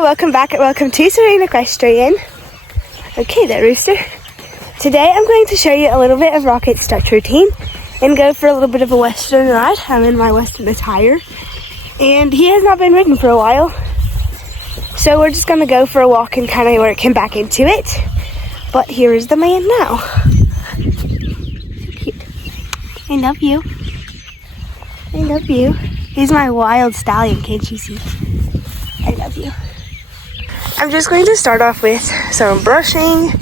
Hello, welcome back and welcome to Serene Equestrian. Okay there, Rooster. Today I'm going to show you a little bit of Rocket's stretch routine and go for a little bit of a western ride. I'm in my western attire and he has not been ridden for a while. So we're just going to go for a walk and kind of work him back into it. But here is the man now. So cute. I love you. I love you. He's my wild stallion, can't you see? I love you. I'm just going to start off with some brushing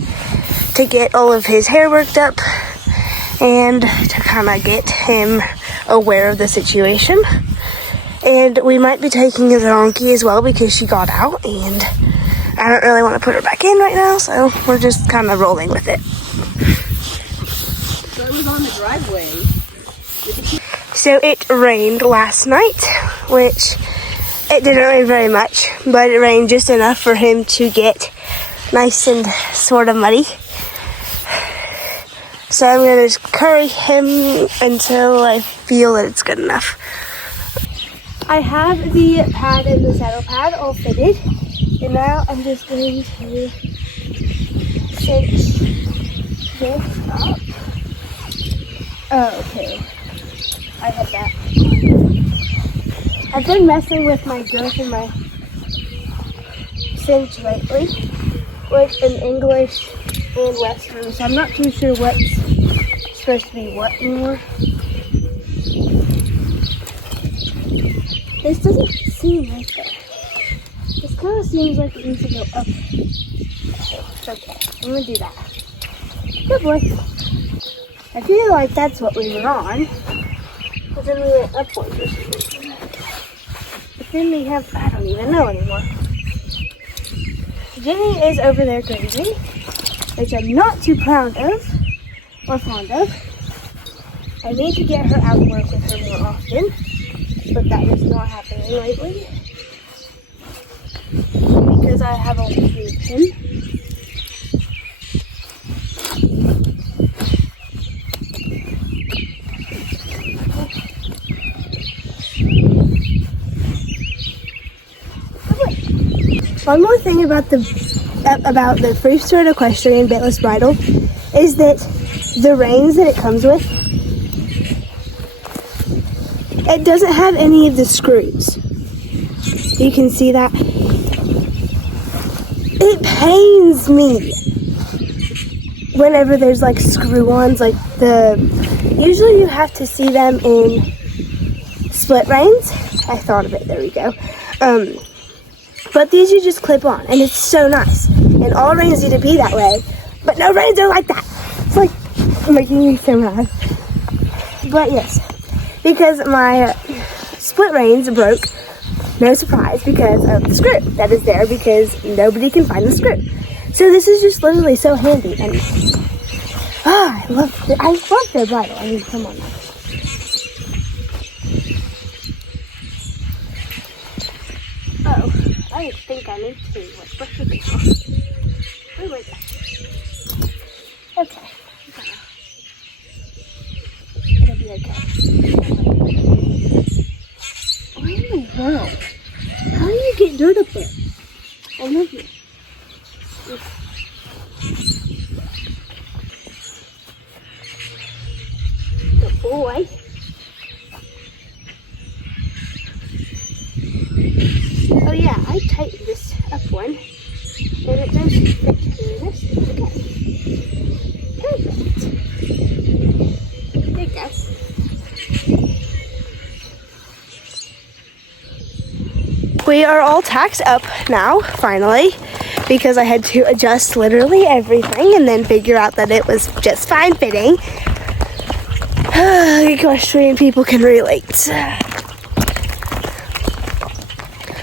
to get all of his hair worked up and to kind of get him aware of the situation. And we might be taking the donkey as well because she got out and I don't really want to put her back in right now, so we're just kind of rolling with it. So it was on the driveway. So it rained last night, which it didn't rain very much, but it rained just enough for him to get nice and sort of muddy. So I'm going to just curry him until I feel that it's good enough. I have the pad and the saddle pad all fitted, and now I'm just going to cinch this up. Oh, okay. I had that. I've been messing with my girth and my cinch lately, with in English and Western, so I'm not too sure what's supposed to be what anymore. This doesn't seem like that. This kind of seems like it needs to go up. It's okay. I'm gonna do that. Good boy. I feel like that's what we were on. But then we went upwards or something. But then we have, I don't even know anymore. Jenny is over there grazing, which I'm not too proud of, or fond of. I need to get her out and work with her more often, but that is not happening lately. Because I have all to feed him. One more thing about the Serene Equestrian bitless bridle is that the reins that it comes with, it doesn't have any of the screws. You can see that. It pains me whenever there's like screw-ons, like usually you have to see them in split reins. I thought of it, there we go. But these you just clip on, and it's so nice. And all reins need to be that way, but no reins are like that. It's like making me so mad. But yes, because my split reins broke, no surprise, because of the screw that is there, because nobody can find the screw. So this is just literally so handy, and I love their bridle. I mean, come on now. Oh. I think I need to brush it off. Where was it? Okay. It'll be okay. What in the world? How do you get dirt up there? I love you. Good boy. Oh yeah, I tightened this up one, and it does fit this. Okay. Perfect. There you go. We are all tacked up now, finally, because I had to adjust literally everything and then figure out that it was just fine fitting. Equestrian people can relate.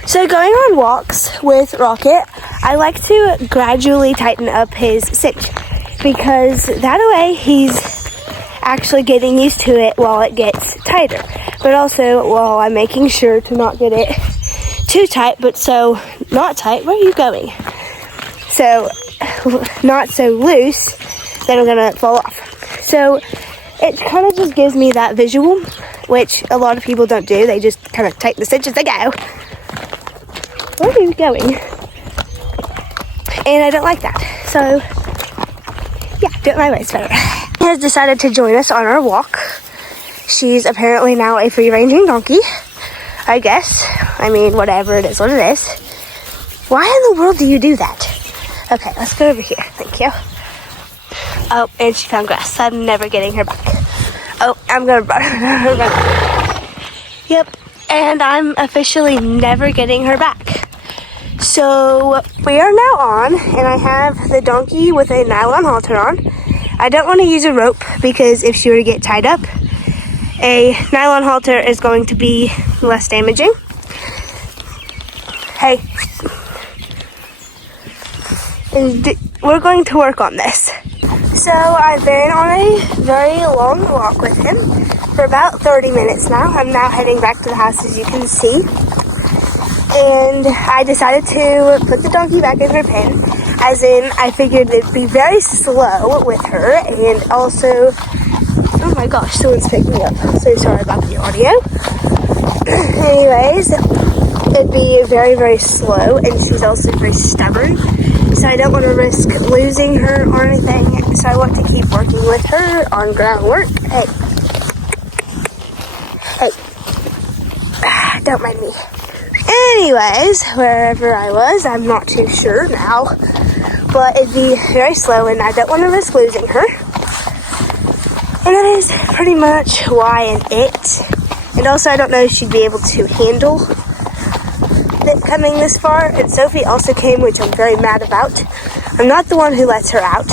So going on walks with Rocket, I like to gradually tighten up his cinch because that way he's actually getting used to it while it gets tighter. But also while I'm making sure to not get it too tight, but so not tight. Where are you going? So not so loose that I'm gonna fall off. So it kind of just gives me that visual, which a lot of people don't do. They just kind of tighten the cinch as they go. Where are you going? and I don't like that. So yeah, do it my way, it's better. She has decided to join us on our walk. She's apparently now a free-ranging donkey, I guess. I mean, whatever, it is what it is. Why in the world do you do that? Okay, let's go over here. Thank you. Oh, and she found grass. I'm never getting her back. Oh, I'm gonna run her back. Yep, and I'm officially never getting her back. So we are now on, and I have the donkey with a nylon halter on. I don't want to use a rope because if she were to get tied up, a nylon halter is going to be less damaging. Hey. And we're going to work on this. So I've been on a very long walk with him for about 30 minutes now. I'm now heading back to the house, as you can see. And I decided to put the donkey back in her pen, as in I figured it'd be very slow with her, and also, oh my gosh, someone's picking me up. So sorry about the audio. Anyways, it'd be very, very slow, and she's also very stubborn. So I don't want to risk losing her or anything. So I want to keep working with her on groundwork. Hey. Hey. Don't mind me. Anyways, wherever I was, I'm not too sure now. But it'd be very slow, and I don't want to risk losing her. And that is pretty much why and it. And also, I don't know if she'd be able to handle it coming this far. And Sophie also came, which I'm very mad about. I'm not the one who lets her out.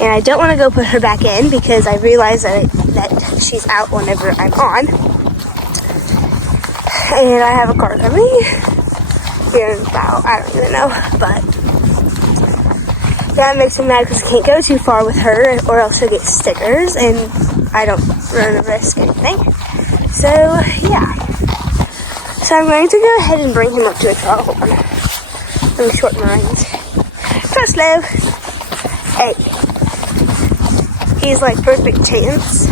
And I don't want to go put her back in because I realize that she's out whenever I'm on. And I have a car coming here in about, I don't even know, but that makes me mad because I can't go too far with her or else she'll get stickers and I don't run a risk anything. So yeah. So I'm going to go ahead and bring him up to a trot. Hold on. Let me shorten my reins. Go slow. Hey. He's like perfect chance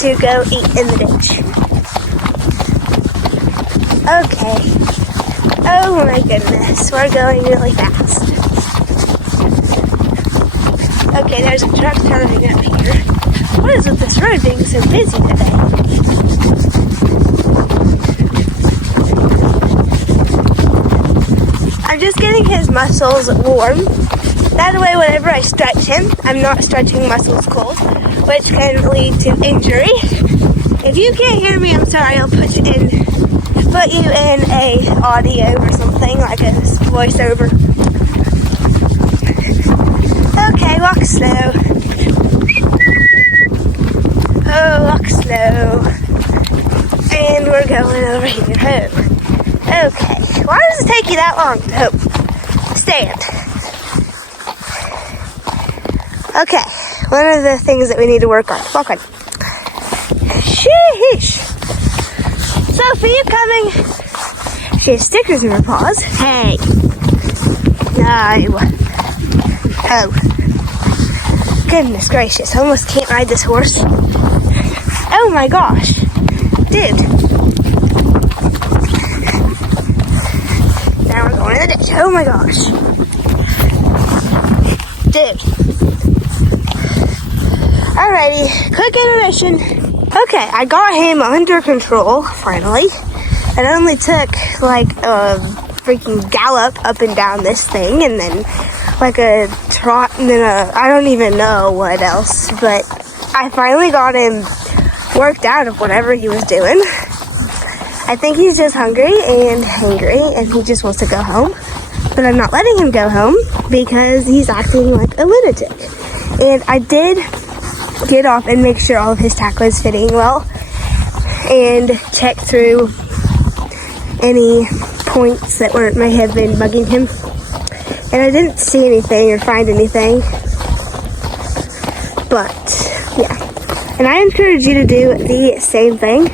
to go eat in the ditch. Okay. Oh my goodness, we're going really fast. Okay, there's a truck turning up here. What is with this road being so busy today? I'm just getting his muscles warm. That way, whenever I stretch him, I'm not stretching muscles cold, which can lead to injury. If you can't hear me, I'm sorry, I'll put you in a audio or something, like a voiceover. Okay, walk slow. Oh, walk slow. And we're going over here home. Okay, why does it take you that long to hope? Stand. Okay, one of the things that we need to work on. Walk on. Sheesh. Sophie, you coming? She has stickers in her paws. Hey. No. Oh. Goodness gracious. I almost can't ride this horse. Oh my gosh. Dude. Now we're going in the ditch. Oh my gosh. Dude. Alrighty. Quick intermission. Okay, I got him under control, finally. It only took like a freaking gallop up and down this thing, and then like a trot, and then I don't even know what else, but I finally got him worked out of whatever he was doing. I think he's just hungry and angry, and he just wants to go home. But I'm not letting him go home because he's acting like a lunatic. And I did get off and make sure all of his tack was fitting well and check through any points that may have been bugging him, and I didn't see anything or find anything, but yeah. And I encourage you to do the same thing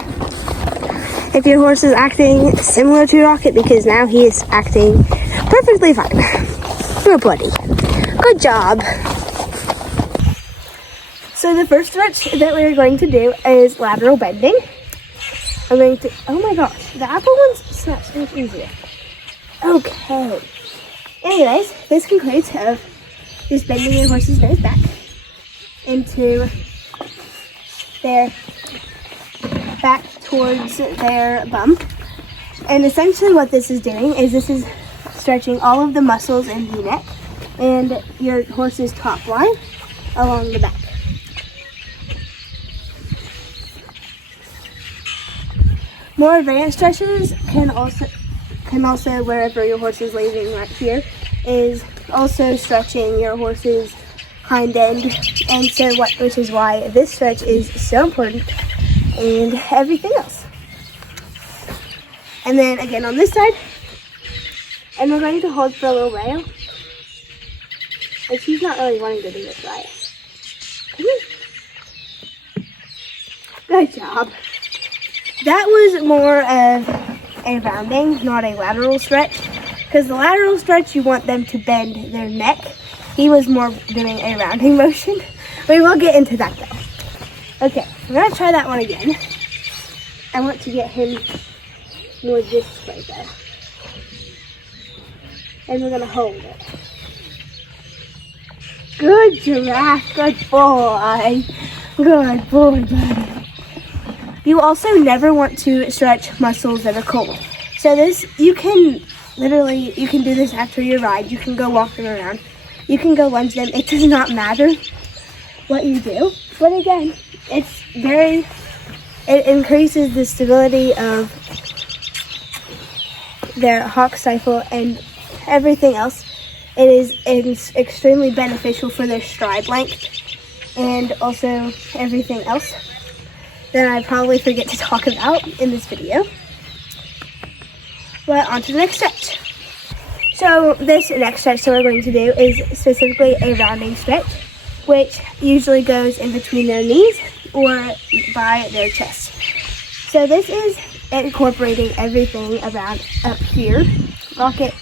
if your horse is acting similar to Rocket, because now he is acting perfectly fine. Poor buddy. Good job. So the first stretch that we're going to do is lateral bending. I'm going to, oh my gosh, the apple one's so much easier. Okay. Anyways, this concludes of just bending your horse's nose back into their back towards their bum. And essentially what this is doing is this is stretching all of the muscles in the neck and your horse's top line along the back. More advanced stretches can also wherever your horse is leaving right here is also stretching your horse's hind end, and so which is why this stretch is so important and everything else. And then again on this side, and we're going to hold for a little while. Like he's not really wanting to do it right. Come here. Good job. That was more of a rounding, not a lateral stretch, because the lateral stretch you want them to bend their neck. He was more doing a rounding motion. We will get into that though. Okay, I'm gonna try that one again. I want to get him more this way though. And we're gonna hold it. Good giraffe, good boy. Good boy, buddy. You also never want to stretch muscles that are cold. So this, you can do this after your ride. You can go walking around. You can go lunge them. It does not matter what you do. But again, it increases the stability of their hock stifle and everything else. It's extremely beneficial for their stride length and also everything else that I probably forget to talk about in this video. But on to the next stretch. So this next stretch that we're going to do is specifically a rounding stretch, which usually goes in between their knees or by their chest. So this is incorporating everything around up here. Rocket,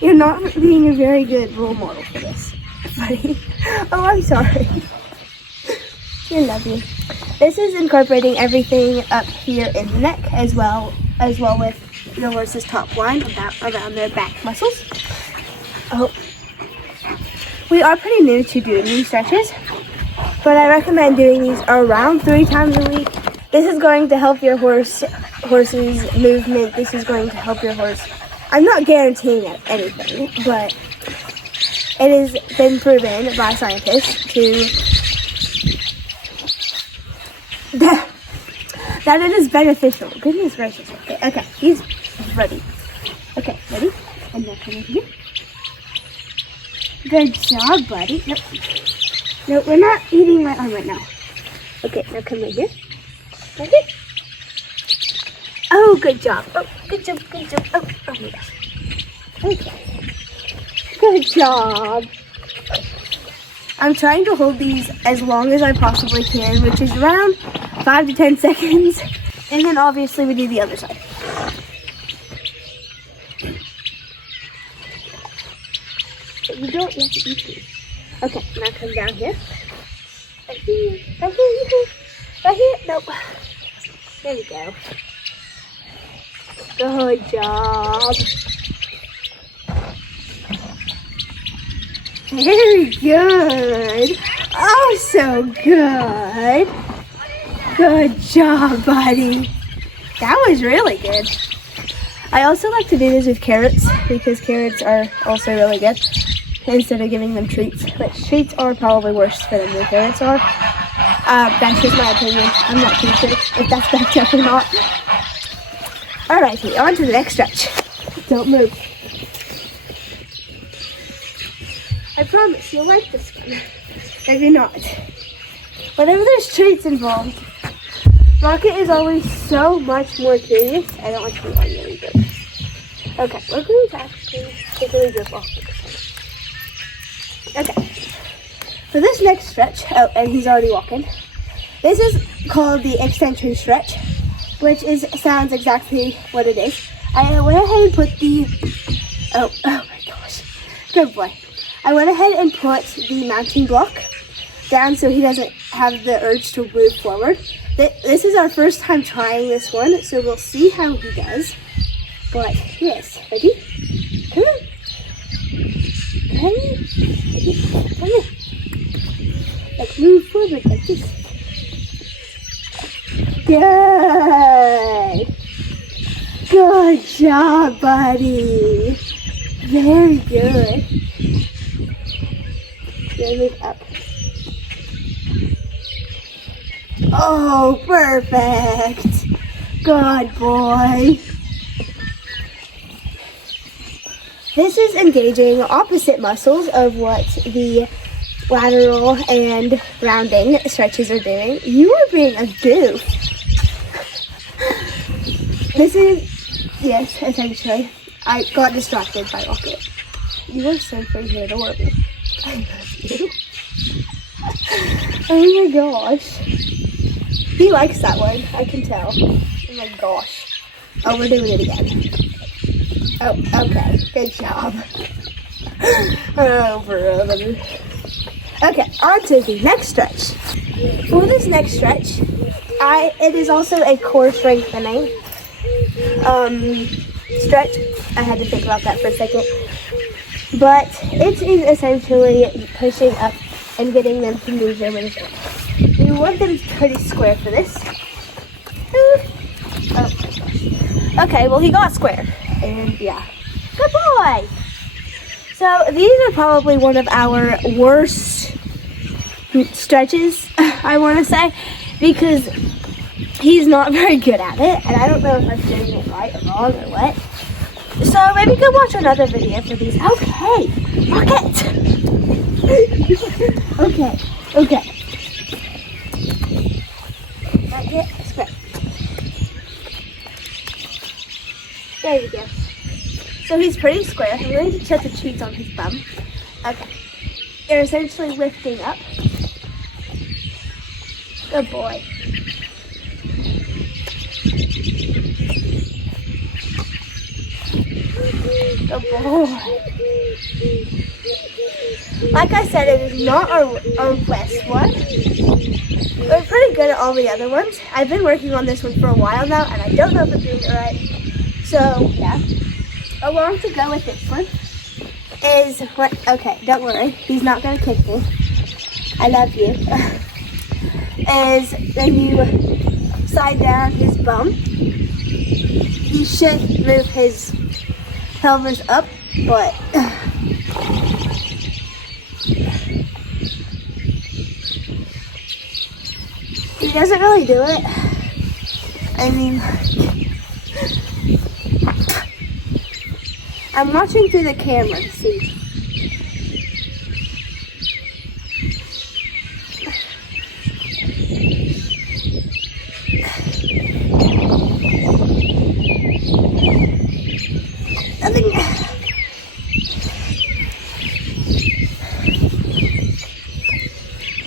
you're not being a very good role model for this, buddy. Oh, I'm sorry. I love you. This is incorporating everything up here in the neck as well with the horse's top line around their back muscles. Oh, we are pretty new to doing these stretches, but I recommend doing these around 3 times a week. This is going to help your horse's movement. This is going to help your horse. I'm not guaranteeing anything, but it has been proven by scientists that it is beneficial. Goodness gracious. Okay, he's ready. Okay, ready? And now come over here. Good job, buddy. Nope. No, we're not eating my arm right now. Okay, now come right here. Right here. Oh, good job. Oh, good job, good job. Oh my gosh. Okay. Good job. I'm trying to hold these as long as I possibly can, which is around 5 to 10 seconds. And then obviously we do the other side. But you have to eat these. Okay, now come down here. Right here, right here, right here. Nope. There we go. Good job. Very good. Oh, so good. Good job, buddy. That was really good. I also like to do this with carrots because carrots are also really good instead of giving them treats. But treats are probably worse for them than carrots are. That's just my opinion. I'm not too sure if that's backed up or not. Alrighty, on to the next stretch. Don't move. I promise you'll like this one. Maybe not. Whenever there's treats involved, Rocket is always so much more curious. I don't want to be really good. Okay, we're going to actually take a grip off this one. Okay. For this next stretch, oh, and he's already walking. This is called the extension stretch, which sounds exactly what it is. I went ahead and put the, oh my gosh, good boy. I went ahead and put the mounting block down so he doesn't have the urge to move forward. This is our first time trying this one, so we'll see how he does. But yes, ready? Come on. Come on. Come on. Like move forward like this. Good. Good job, buddy. Very good. Then move up. Oh, perfect. Good boy. This is engaging opposite muscles of what the lateral and rounding stretches are doing. You are being a goof. This is, yes, essentially. I got distracted by Rocket. You are so freaking adorable. I love you. Oh my gosh. He likes that one, I can tell. Oh my gosh. Oh, we're doing it again. Oh, okay. Good job. Oh, brother. Okay, on to the next stretch. For this next stretch, it is also a core strengthening stretch. I had to think about that for a second. But it is essentially pushing up and getting them to move their wings up. You want them pretty square for this. Oh my gosh. Okay, well he got square. And yeah. Good boy! So these are probably one of our worst stretches, I want to say, because he's not very good at it, and I don't know if I'm doing it right or wrong or what. So maybe go watch another video for these. Okay, Rocket! Okay. Right here, square. There we go. So he's pretty square. I'm going to check the treats on his bum. Okay. You're essentially lifting up. Good boy. Good boy. Like I said, it is not our best one. We're pretty good at all the other ones. I've been working on this one for a while now, and I don't know if I'm doing it right. So, yeah. Along to go with this one is what, okay, don't worry, he's not going to kick me. I love you. Is then you slide down his bum. He should move his pelvis up, but he doesn't really do it. I mean, I'm watching through the camera to see.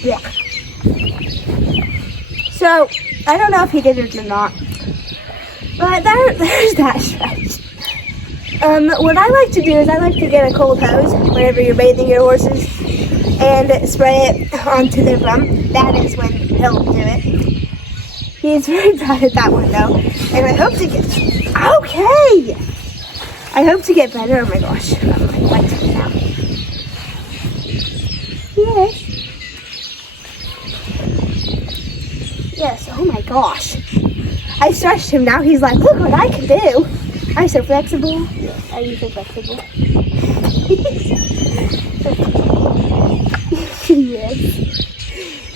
Yeah. So, I don't know if he did it or not, but there's that stretch. What I like to do is I like to get a cold hose whenever you're bathing your horses and spray it onto their bum. That is when he'll do it. He's very bad at that one though, and I hope to get, okay! I hope to get better. Oh my gosh, I'm like wet now. Yes. Yes, oh my gosh. I stretched him, now he's like, look what I can do. I'm so flexible. Yeah. Are you so flexible? Yes.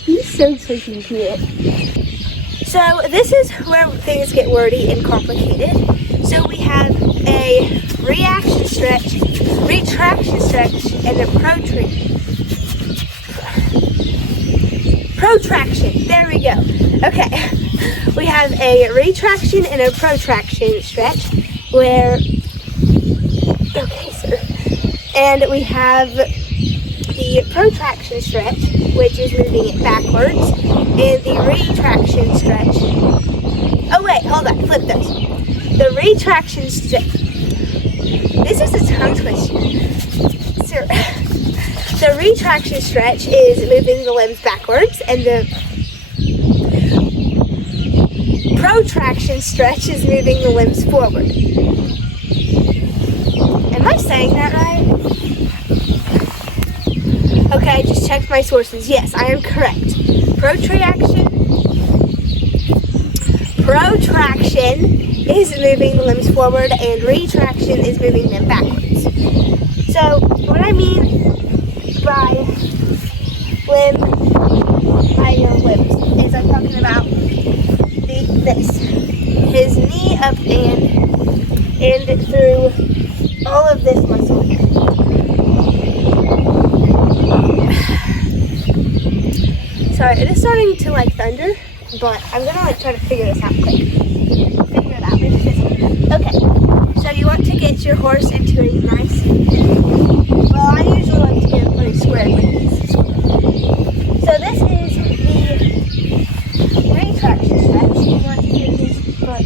He's so freaking cute. So this is where things get wordy and complicated. So we have a reaction stretch, retraction stretch, and a protraction. There we go. Okay. We have a retraction and a protraction stretch where, okay, sir. And we have the protraction stretch, which is moving it backwards, and the retraction stretch. Oh wait, hold on, flip those. The retraction stretch. This is a tongue twister. Sir. The retraction stretch is moving the limbs backwards, and the protraction stretch is moving the limbs forward. Am I saying that right? Okay, I just checked my sources. Yes, I am correct. Protraction is moving the limbs forward and retraction is moving them backwards. So what I mean by your limbs is I'm talking about this. His knee up and through all of this muscle here. Sorry, it is starting to like thunder, but I'm gonna like try to figure this out quick. Figure it out. Maybe physically. Okay, so you want to get your horse into a nice. Well, I usually like to get it pretty square, but he's square. So this is the retraction stretch. You want to get his foot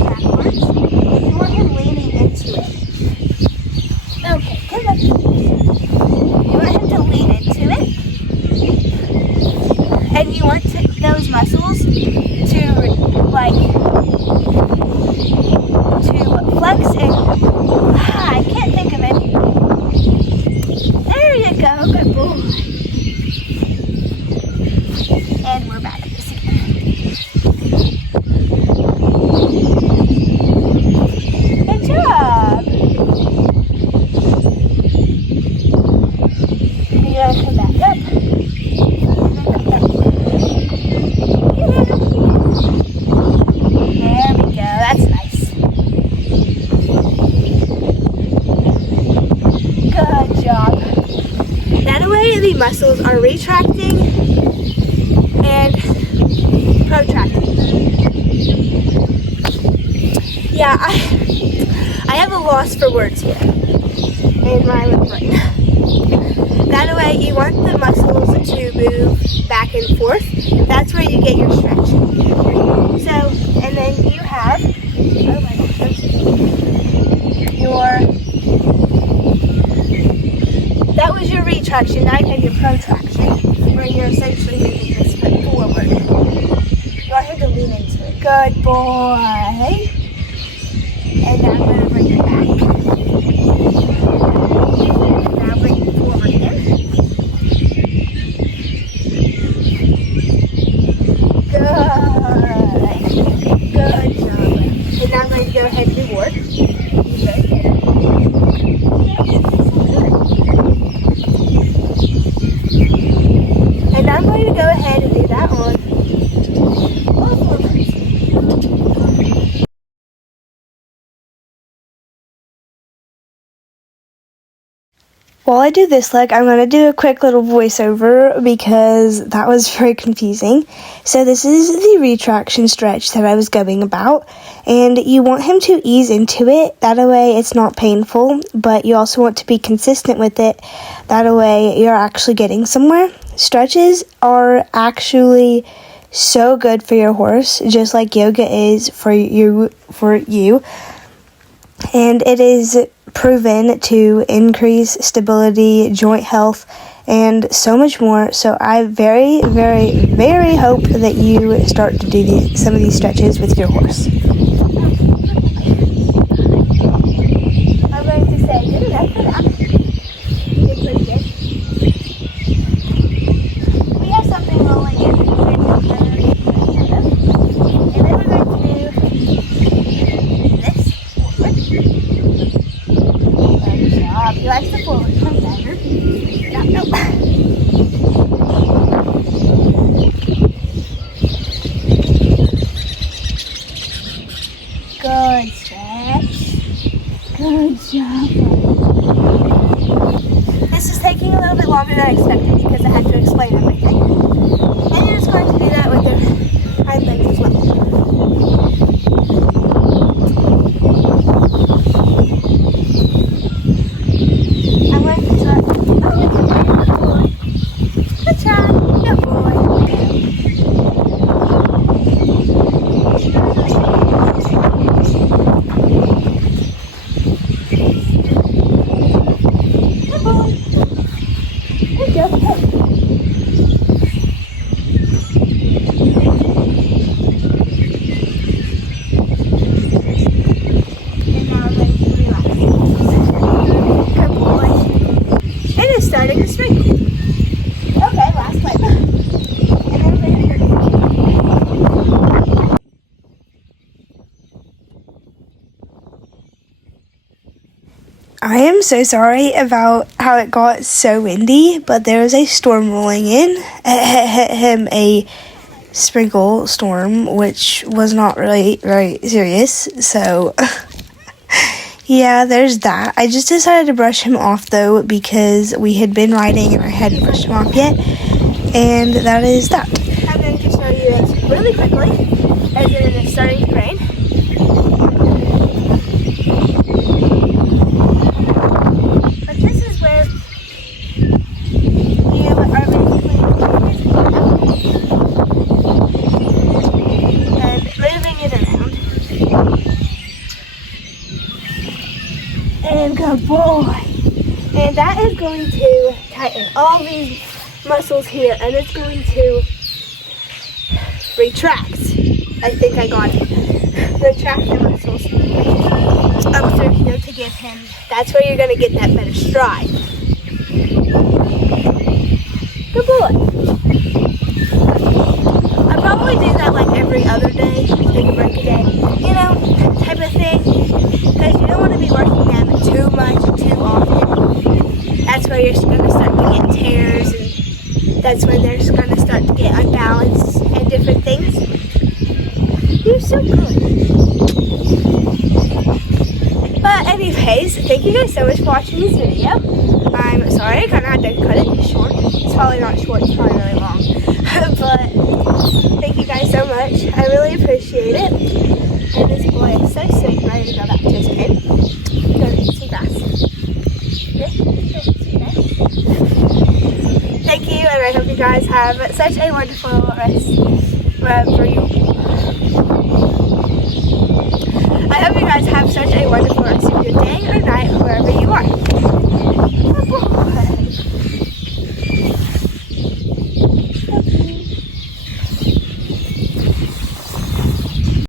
backwards. You want him leaning into it. Okay, come up. You want him to lean into it. And you want those muscles to flex and I can't think of it. There you go, good boy. And we're back at this again. Good job. You gotta come back up. The muscles are retracting and protracting. Yeah, I have a loss for words here in my little brain. That way you want the muscles to move back and forth. That's where you get your stretch. So, and then you have, oh my gosh, that was your retraction. Now you have your protraction, where you're essentially moving this foot forward. You want him to lean into it. Good boy. And now I'm going to bring it back. Now bring it forward again. Good job. And now I'm going to go ahead and reward. And I'm going to go ahead and do that on all four legs. While I do this leg, I'm going to do a quick little voiceover because that was very confusing. So this is the retraction stretch that I was going about, and you want him to ease into it. That way it's not painful, but you also want to be consistent with it. That way you're actually getting somewhere. Stretches are actually so good for your horse, just like yoga is for you. And it is proven to increase stability, joint health, and so much more. So I very, very, very hope that you start to do some of these stretches with your horse. I'm going to say good enough for that. You did pretty good. We have something rolling in. And then we're going to do this forward. Good job. He likes the forward. Come down. Nope. Good stretch. Good job. This is taking a little bit longer than I expected because I had to explain everything. And you're just going to do that with your hind legs as well. I'm going to try. Oh, good job. Good boy. I am so sorry about how it got so windy, but there was a storm rolling in. A sprinkle storm, which was not really very serious. So, yeah, there's that. I just decided to brush him off, though, because we had been riding and I hadn't brushed him off yet. And that is that. I'm going to show you it really quickly, as it is starting to rain. But this is where you are basically and moving it around. And good boy. And that is going to tighten all these muscles here, and it's going to retract. I think I got it. Retract the muscles up through here to give him. That's where you're going to get that better stride. Good boy. I probably do that like every other day, take a break a day, you know, type of thing. Because you don't want to be working them too much, too often. That's where you're going to start to get tears, and that's when they're going to start to get unbalanced and different things. You're so good. But anyways, thank you guys so much for watching this video. I'm sorry, I kind of had to cut it short. It's probably not short, it's probably really long. But thank you guys so much. I really appreciate it. And this boy is so sweet, ready to go back to his pen. Go eat some grass. Yeah, thank you, and I hope you guys have such a wonderful rest wherever you are.